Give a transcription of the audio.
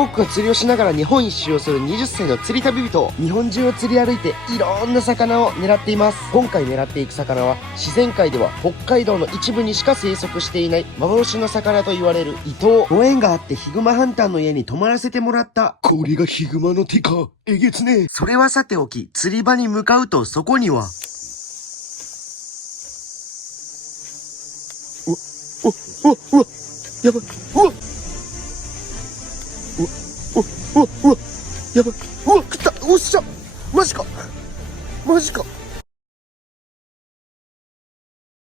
僕が釣りをしながら日本一周をする20歳の釣り旅人。日本中を釣り歩いていろんな魚を狙っています。今回狙っていく魚は自然界では北海道の一部にしか生息していない幻の魚と言われるイトウ。ご縁があってヒグマハンターの家に泊まらせてもらった。これがヒグマの手か。えげつねえ。それはさておき、釣り場に向かうとそこにはうわ、やばい、やばい、食った、おっしゃ、マジか、